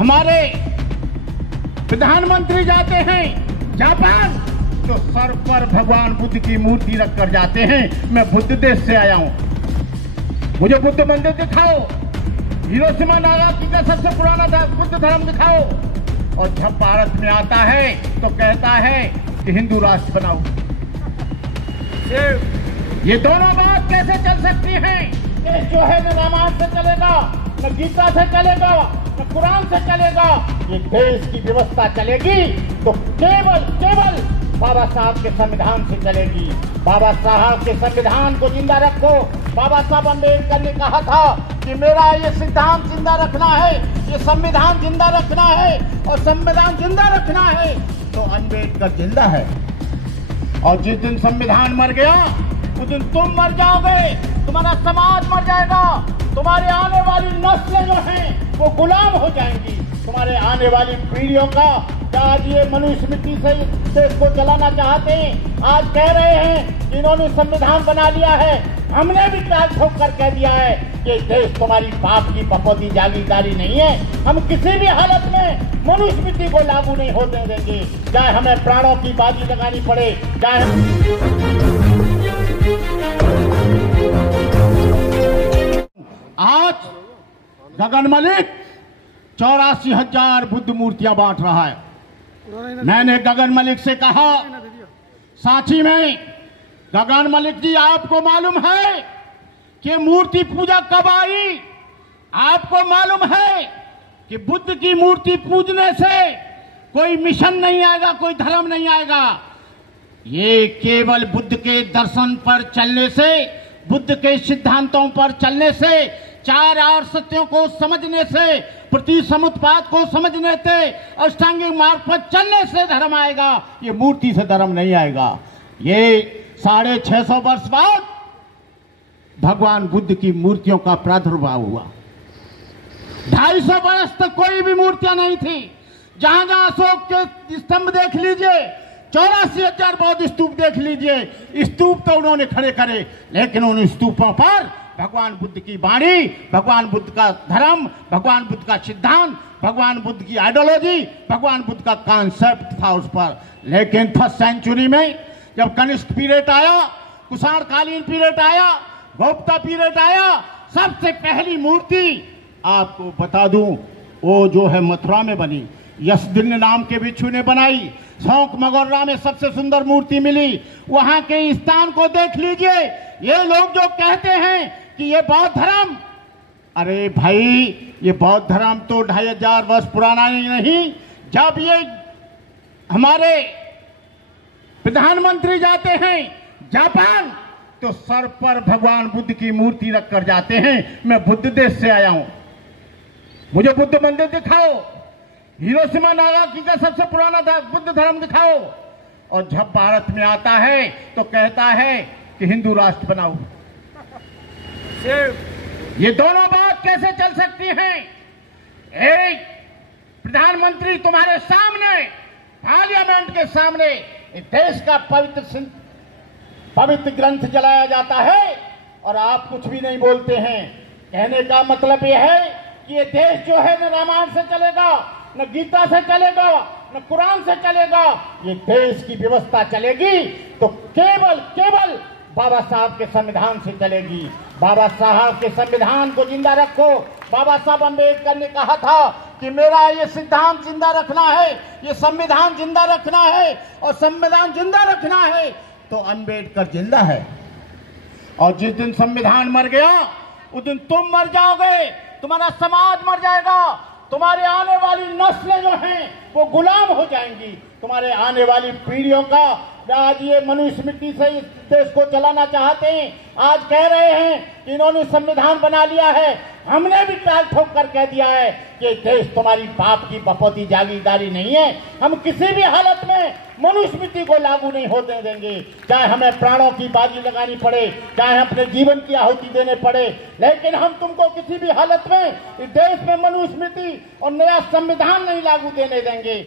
हमारे प्रधानमंत्री जाते हैं जापान तो सर पर भगवान बुद्ध की मूर्ति रखकर जाते हैं। मैं बुद्ध देश से आया हूं, मुझे बुद्ध मंदिर दिखाओ, हिरोशिमा नागासाकी का सबसे पुराना बुद्ध धर्म दिखाओ। और जब भारत में आता है तो कहता है कि हिंदू राष्ट्र बनाओ। ये दोनों बात कैसे चल सकती हैं? देश जो है न रामायण से चलेगा, न गीता से चलेगा, न कुरान से चलेगा। ये देश की व्यवस्था चलेगी तो केवल बाबा साहब के संविधान से चलेगी। बाबा साहब के संविधान को जिंदा रखो। बाबा साहब अम्बेडकर ने कहा था कि मेरा ये सिद्धांत जिंदा रखना है, ये संविधान जिंदा रखना है, और संविधान जिंदा रखना है तो अम्बेडकर जिंदा है। और जिस दिन संविधान मर गया उस दिन तुम मर जाओगे, तुम्हारा समाज मर जाएगा, तुम्हारे आने वाली नस्लें जो हैं वो गुलाम हो जाएंगी। तुम्हारे आने वाली पीढ़ियों का आज ये मनुस्मृति से देश को चलाना चाहते हैं, आज कह रहे हैं कि इन्होंने संविधान बना लिया है। हमने भी टाल ठोक कर कह दिया है कि देश तुम्हारी बाप की बपोती जागीरदारी नहीं है। हम किसी भी हालत में मनुस्मृति को लागू नहीं होने देंगे, चाहे हमें प्राणों की बाजी लगानी पड़े, चाहे आज गगन मलिक 84,000 बुद्ध मूर्तियां बांट रहा है। मैंने गगन मलिक से कहा सांची में, गगन मलिक जी आपको मालूम है कि मूर्ति पूजा कब आई? आपको मालूम है कि बुद्ध की मूर्ति पूजने से कोई मिशन नहीं आएगा, कोई धर्म नहीं आएगा। ये केवल बुद्ध के दर्शन पर चलने से, बुद्ध के सिद्धांतों पर चलने से, 4 आर्य सत्यों को समझने से, प्रतिसमुत्पाद को समझने से, अष्टांगिक मार्ग पर चलने से धर्म आएगा। ये मूर्ति से धर्म नहीं आएगा। ये 650 वर्ष बाद भगवान बुद्ध की मूर्तियों का प्रादुर्भाव हुआ। 250 वर्ष तक कोई भी मूर्तियां नहीं थी। जहां जहां अशोक के स्तंभ देख लीजिए, 84,000 बौद्ध स्तूप देख लीजिए। स्तूप तो उन्होंने खड़े करे, लेकिन उन स्तूपों पर भगवान बुद्ध की वाणी, भगवान बुद्ध का धर्म, भगवान बुद्ध का सिद्धांत, भगवान बुद्ध की आइडियोलॉजी, भगवान बुद्ध का कॉन्सेप्ट था उस पर। लेकिन फर्स्ट सेंचुरी में जब कनिष्क पीरियड आया, कुषाण कालीन पीरियड आया, गुप्ता पीरियड आया, सबसे पहली मूर्ति आपको बता दूं वो जो है मथुरा में बनी, यशदिन नाम के भिक्षु ने बनाई। शौक मगोरा में सबसे सुंदर मूर्ति मिली। वहां के स्थान को देख लीजिए। ये लोग जो कहते हैं कि ये बौद्ध धर्म, अरे भाई ये बौद्ध धर्म तो 2,500 वर्ष पुराना ही नहीं। जब ये हमारे प्रधानमंत्री जाते हैं जापान तो सर पर भगवान बुद्ध की मूर्ति रखकर जाते हैं। मैं बुद्ध देश से आया हूं, मुझे बुद्ध मंदिर दिखाओ, हिरोशिमा नागासाकी का सबसे पुराना बुद्ध धर्म दिखाओ। और जब भारत में आता है तो कहता है कि हिंदू राष्ट्र बनाओ। ये दोनों बात कैसे चल सकती हैं? एक प्रधानमंत्री तुम्हारे सामने, पार्लियामेंट के सामने देश का पवित्र ग्रंथ जलाया जाता है और आप कुछ भी नहीं बोलते हैं। कहने का मतलब यह है कि ये देश जो है न रामायण से चलेगा, न गीता से चलेगा, न कुरान से चलेगा। ये देश की व्यवस्था चलेगी तो केवल बाबा साहब के संविधान से चलेगी। बाबा साहब के संविधान को जिंदा रखो। बाबा साहब अम्बेडकर ने कहा था कि मेरा ये सिद्धांत जिंदा रखना है, ये संविधान जिंदा रखना है, और संविधान जिंदा रखना है तो अम्बेडकर जिंदा है। और जिस दिन संविधान मर गया उस दिन तुम मर जाओगे, तुम्हारा समाज मर जाएगा, तुम्हारे आने वाली नस्लें जो हैं वो गुलाम हो जाएंगी। तुम्हारे आने वाली पीढ़ियों का आज ये मनुस्मृति से इस देश को चलाना चाहते हैं, आज कह रहे हैं कि इन्होंने संविधान बना लिया है। हमने भी टाल ठोक कर कह दिया है कि देश तुम्हारी बाप की बपोती जागीरदारी नहीं है। हम किसी भी हालत में मनुस्मृति को लागू नहीं होने देंगे, चाहे हमें प्राणों की बाजी लगानी पड़े, चाहे अपने जीवन की आहुति देने पड़े। लेकिन हम तुमको किसी भी हालत में इस देश में मनुस्मृति और नया संविधान नहीं लागू देने देंगे।